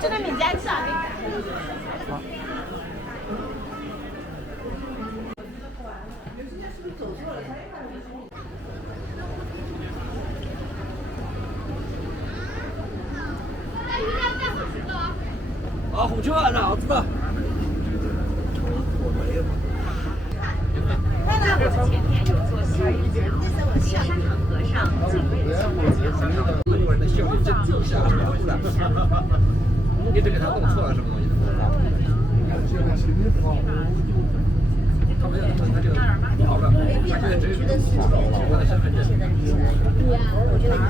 这个名字还是啊？啊，红球啊，脑子吧。前面有座西人桥，离山塘河上近5人的笑点真下来了，你这给他弄错了什么东西？他没有，他就跑了，他现在只有我的身份证。对呀，我觉得你。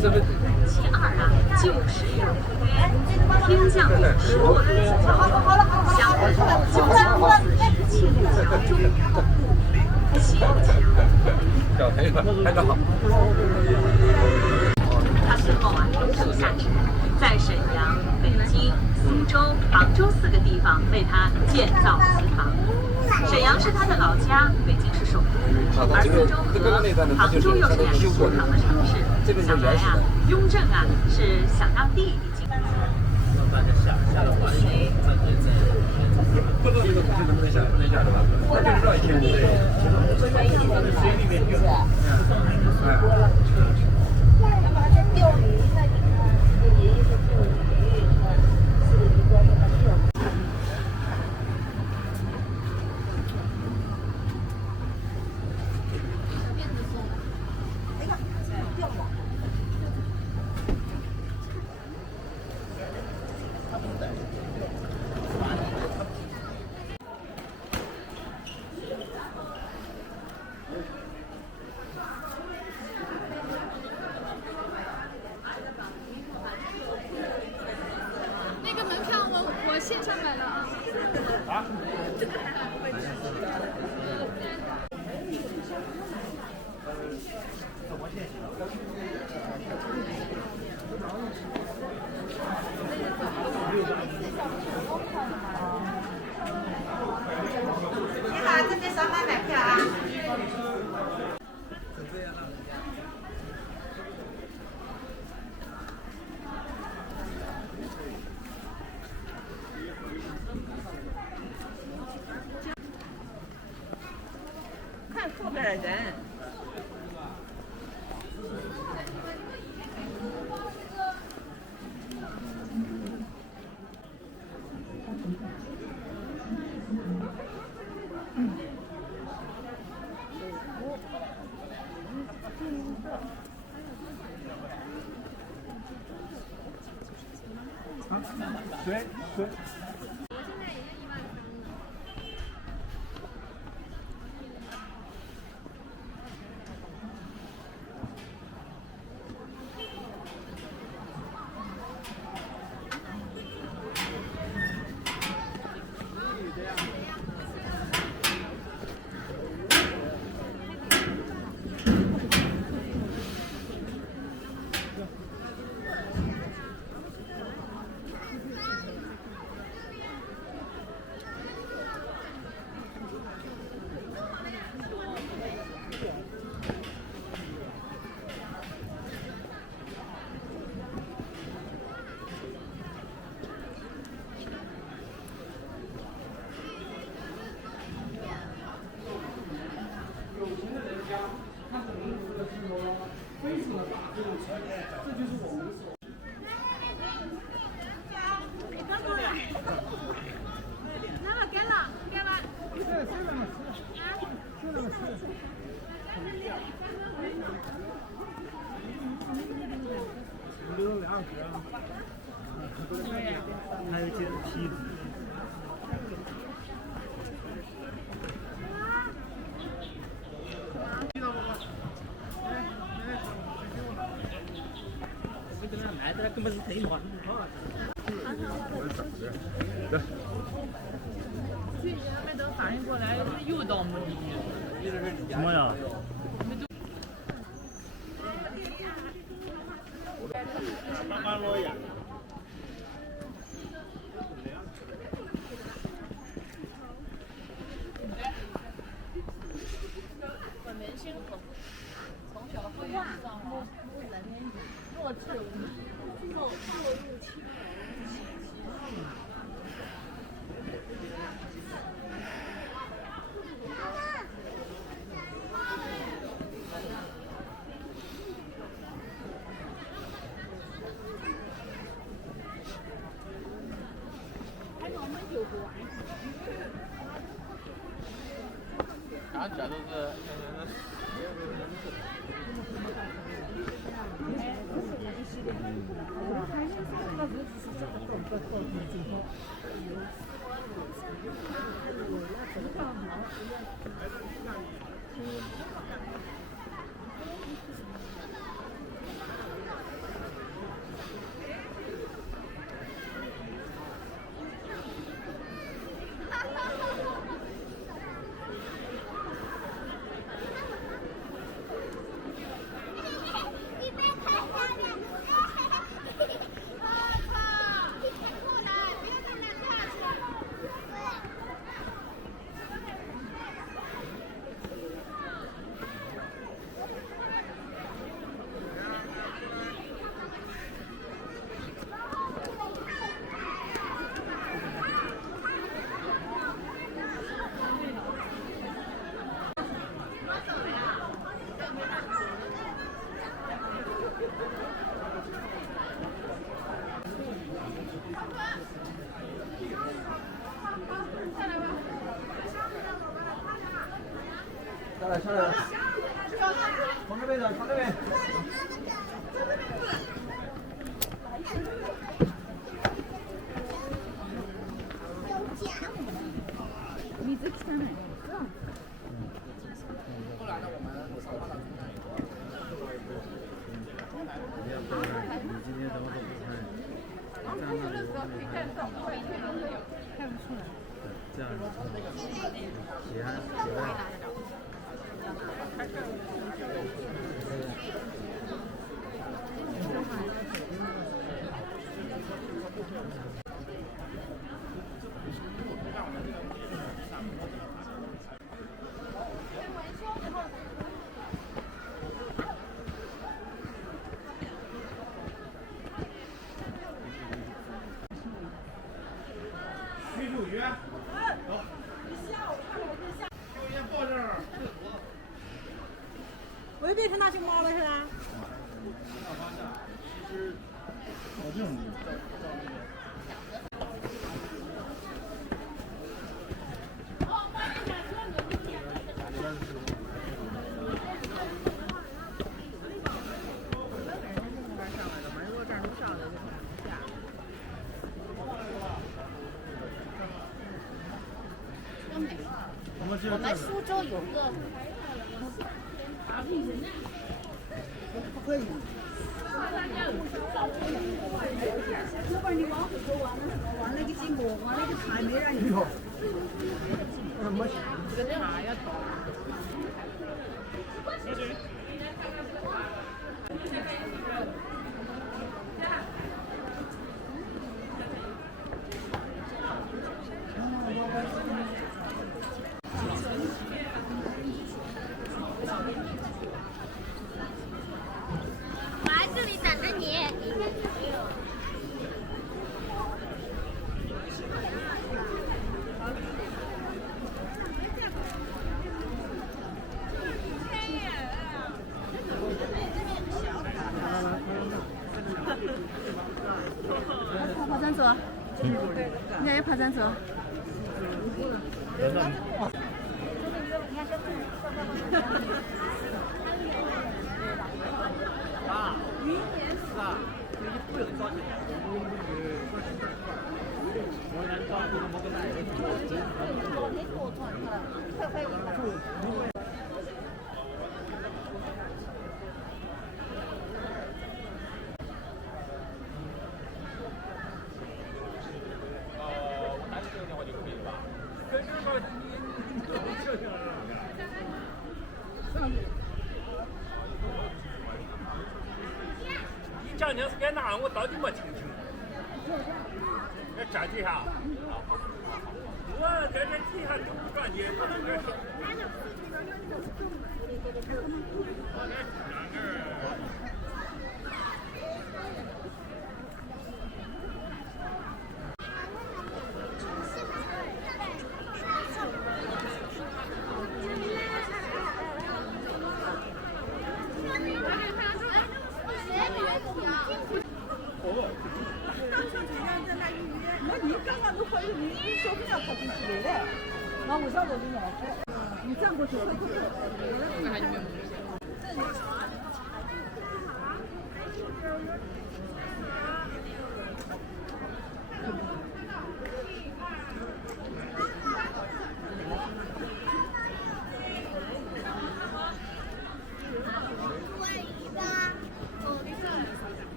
身份证。其二啊，就是有天降雨时落的几条，相互就是17路桥中西路桥。小朋友拍得好。他随后啊永守下职，在沈阳、北京、苏州、杭州4个地方为他建造祠堂。沈阳是他的老家，北京是首都，而苏州和杭州又是2个祠堂的城市。想来啊，雍正啊是想让弟弟进。不知道这个东西能不能下的吧？他就是绕一圈对。水里面有。要不然在钓鱼，那你看我爷爷是钓鱼，是一个那个钓鱼。那个门票我线上买了啊。啊？这个还好，会吃。你好，这边扫码买票啊。看后边的人。水。还有这个皮子。根本是太乱了。去年还没等反应过来，又到墓地了。什么呀？慢慢落呀。我年轻可不，从小会上木人弱智，弱入侵。俺这都是。下来，从这边走，从这边。你这看哪个？后来呢，我们上班了。你今天怎么都不看？这样看不出来。这样喜欢。徐秀宇，走。就先抱这儿。未必是拿去毛了是吧？其实照这种照我们苏州有个。不可以。这边你往后走，往那个经过，往那个台没让你走。这个茶要倒。爬山走，你也爬山走。啊，是啊，这一不能抓起来。我来抓这个摩根奶。你讲的是该哪？我到底没听清。要站底下。我在这底下就不感觉他这个。那你刚刚都怀疑你小姑娘跑进去的，那为啥子你要？你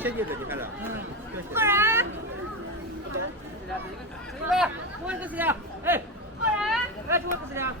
先进的你看着。过来。我这是呀，哎，过来。来，我这是呀。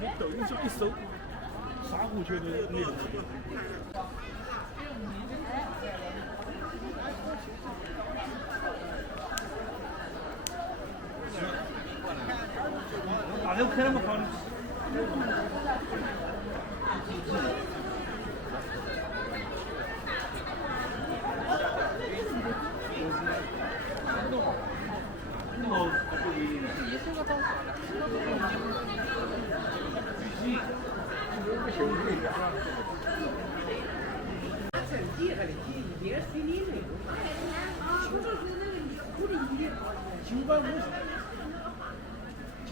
你抖音上一搜，啥股权的内容？哪有开那么高的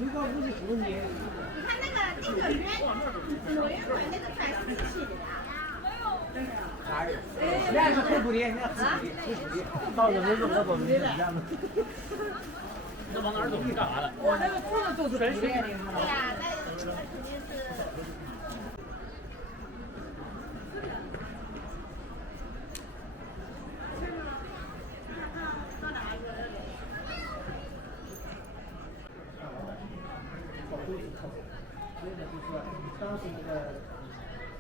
？950年。你看那个圆，老圆管那个算瓷器的呀。那是厚朴的，那是厚朴的。到时候是我们一样的。那往哪儿走？你干嘛的？我那个字都是古典的。对呀，那肯定是。所以呢，就是说，当时这个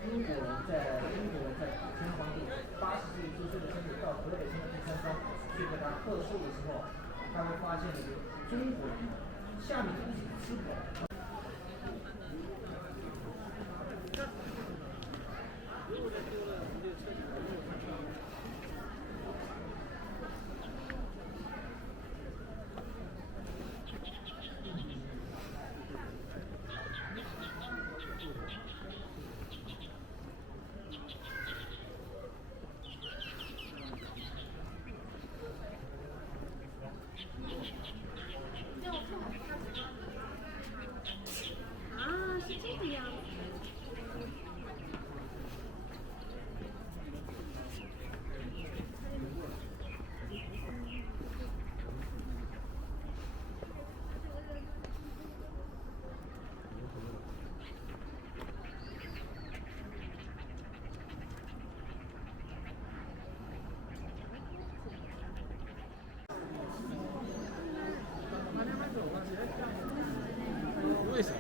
英国人在乾隆皇帝80岁周岁的时候到河北省的第三山去给他贺寿的时候，他会发现这个中国人下面东西吃不饱。为什么？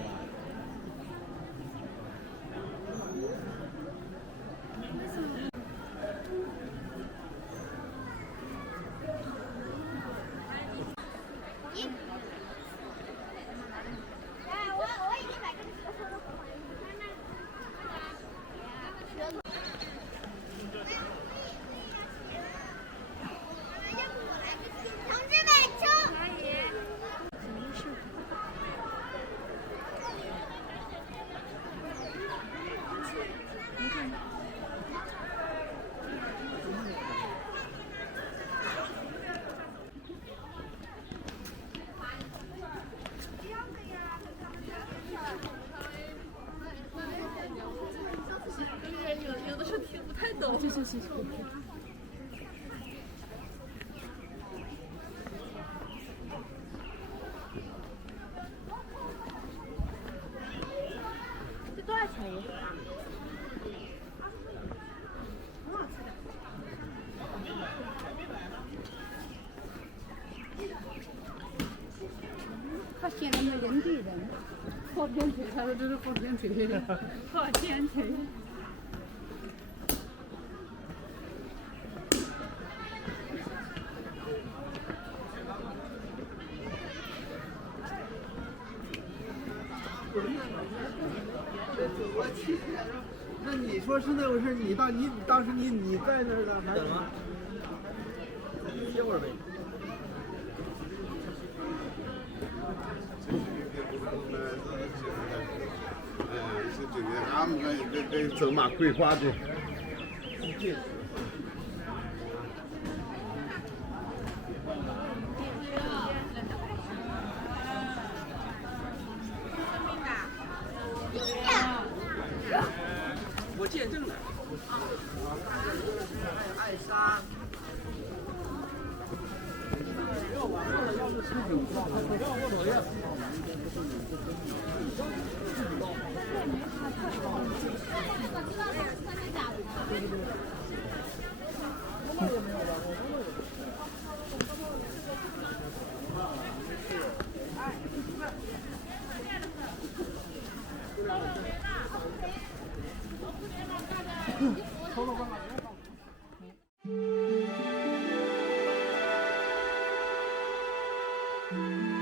我已经买这个学生的合伙人。同志们，冲！谢谢。这多少钱一盒啊？很好吃的。他写的没人地人，好天锤，他说这是好天锤，好天锤。那你说是那回事？你当时你在那儿的还？等吗？歇会儿呗。是今天俺们给走马规划的。我见证了。艾莎。嗯。